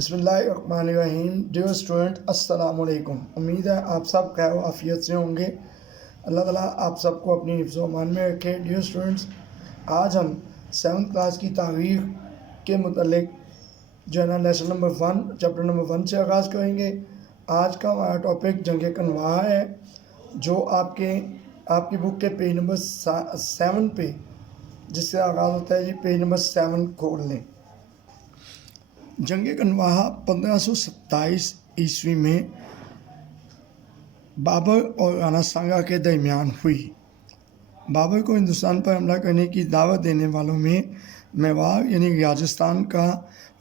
بسم اللہ الرحمن الرحیم۔ ڈیئر اسٹوڈنٹ، السلام علیکم۔ امید ہے آپ سب خیر و عافیت سے ہوں گے۔ اللہ تعالیٰ آپ سب کو اپنی حفظ و امان میں رکھے۔ ڈیئر اسٹوڈنٹس، آج ہم 7th کلاس کی تاریخ کے متعلق جو ہے نا لیسن نمبر 1 چیپٹر نمبر 1 سے آغاز کریں گے۔ آج کا ہمارا ٹاپک جنگ کنواہا ہے، جو آپ کی بک کے پیج نمبر 7 پہ جس سے آغاز ہوتا ہے۔ پیج نمبر 7 کھول لیں۔ جنگ کنواہا 1527 عیسوی میں بابر اور رانا سانگا کے درمیان ہوئی۔ بابر کو ہندوستان پر حملہ کرنے کی دعوت دینے والوں میں میواڑ یعنی راجستھان کا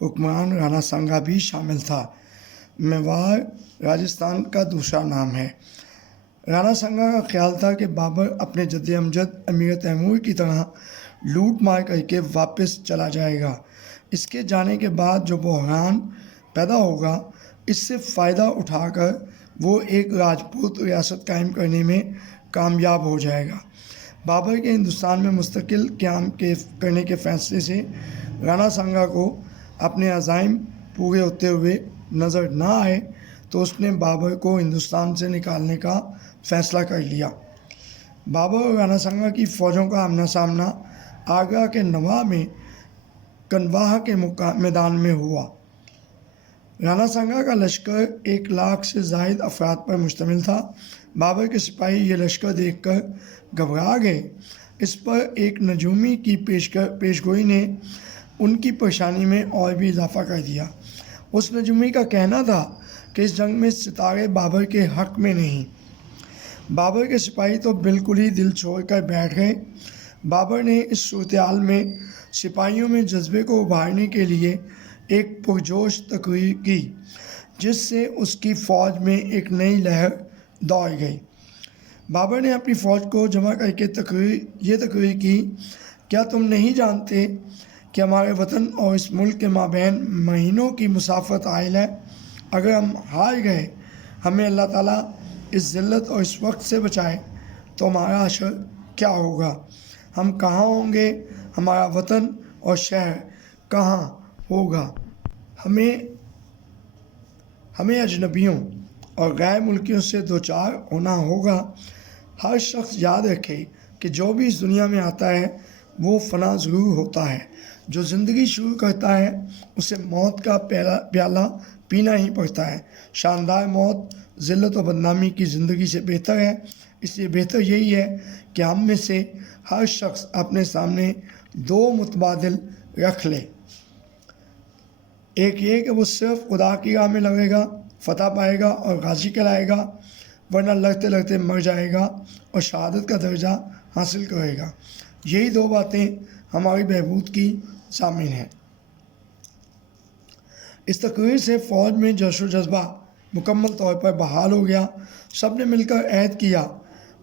حکمران رانا سانگا بھی شامل تھا۔ میواڑ راجستھان کا دوسرا نام ہے۔ رانا سانگا کا خیال تھا کہ بابر اپنے جد امجد امیر تیمور کی طرح لوٹ مار کر کے واپس چلا جائے گا۔ اس کے جانے کے بعد جو بحران پیدا ہوگا، اس سے فائدہ اٹھا کر وہ ایک راجپوت ریاست قائم کرنے میں کامیاب ہو جائے گا۔ بابر کے ہندوستان میں مستقل قیام کرنے کے فیصلے سے رانا سانگا کو اپنے عزائم پورے ہوتے ہوئے نظر نہ آئے تو اس نے بابر کو ہندوستان سے نکالنے کا فیصلہ کر لیا۔ بابر اور رانا سانگا کی فوجوں کا آمنا سامنا آگرہ کے نواح میں کنواہا کے میدان میں ہوا۔ رانا سانگا کا لشکر 1 لاکھ سے زائد افراد پر مشتمل تھا۔ بابر کے سپاہی یہ لشکر دیکھ کر گھبرا گئے۔ اس پر ایک نجومی کی پیشگوئی نے ان کی پریشانی میں اور بھی اضافہ کر دیا۔ اس نجومی کا کہنا تھا کہ اس جنگ میں ستارے بابر کے حق میں نہیں۔ بابر کے سپاہی تو بالکل ہی دل چھوڑ کر بیٹھ گئے۔ بابر نے اس صورتحال میں سپاہیوں میں جذبے کو ابھارنے کے لیے ایک پرجوش تقریر کی، جس سے اس کی فوج میں ایک نئی لہر دوڑ گئی۔ بابر نے اپنی فوج کو جمع کر کے یہ تقریر کی، کیا تم نہیں جانتے کہ ہمارے وطن اور اس ملک کے مابین مہینوں کی مسافت حائل ہے؟ اگر ہم ہار گئے، ہمیں اللہ تعالیٰ اس ذلت اور اس وقت سے بچائے تو ہمارا حشر کیا ہوگا؟ ہم کہاں ہوں گے؟ ہمارا وطن اور شہر کہاں ہوگا؟ ہمیں اجنبیوں اور غیر ملکیوں سے دوچار ہونا ہوگا۔ ہر شخص یاد رکھے کہ جو بھی اس دنیا میں آتا ہے وہ فنا ضرور ہوتا ہے۔ جو زندگی شروع کرتا ہے اسے موت کا پیالہ پینا ہی پڑتا ہے۔ شاندار موت ذلت و بدنامی کی زندگی سے بہتر ہے۔ اس لیے بہتر یہی ہے کہ ہم میں سے ہر شخص اپنے سامنے 2 متبادل رکھ لے۔ ایک یہ کہ وہ صرف خدا کی راہ میں لڑے گا، فتح پائے گا اور غازی کہلائے گا، ورنہ لڑتے لڑتے مر جائے گا اور شہادت کا درجہ حاصل کرے گا۔ یہی 2 باتیں ہماری بہبود کی ضامن ہیں۔ اس تقریر سے فوج میں جوش و جذبہ مکمل طور پر بحال ہو گیا۔ سب نے مل کر عہد کیا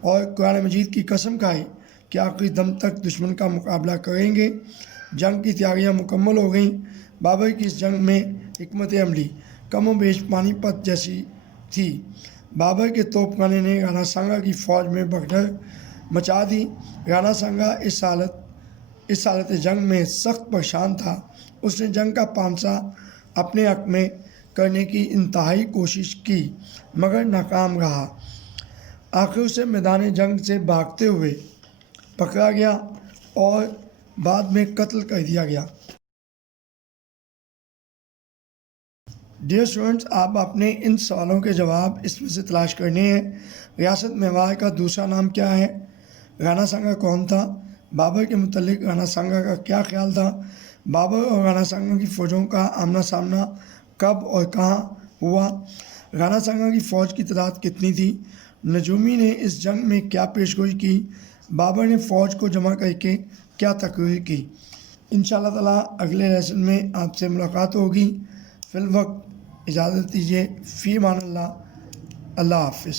اور قرآن مجید کی قسم کھائی کہ آخری دم تک دشمن کا مقابلہ کریں گے۔ جنگ کی تیاریاں مکمل ہو گئیں۔ بابر کی اس جنگ میں حکمت عملی کم و بیش پانی پت جیسی تھی۔ بابر کے توپ خانے نے رانا سانگا کی فوج میں بھگدڑ مچا دی۔ رانا سانگا اس حالت جنگ میں سخت پریشان تھا۔ اس نے جنگ کا پانسہ اپنے حق میں کرنے کی انتہائی کوشش کی مگر ناکام رہا۔ آخر اسے میدان جنگ سے بھاگتے ہوئے پکڑا گیا اور بعد میں قتل کر دیا گیا۔ ڈیئر اسٹوڈنٹس، آپ اپنے ان سوالوں کے جواب اس میں سے تلاش کرنے ہیں۔ ریاست میواڑ کا دوسرا نام کیا ہے؟ رانا سانگا کون تھا؟ بابر کے متعلق رانا سانگا کا کیا خیال تھا؟ بابر اور رانا سانگا کی فوجوں کا آمنا سامنا کب اور کہاں ہوا؟ رانا سانگا کی فوج کی تعداد کتنی تھی؟ نجومی نے اس جنگ میں کیا پیشگوئی کی؟ بابر نے فوج کو جمع کر کے کیا تقریر کی؟ انشاءاللہ تعالیٰ اگلے لیسن میں آپ سے ملاقات ہوگی۔ فی الوقت اجازت دیجیے۔ فی امان اللہ۔ اللہ حافظ۔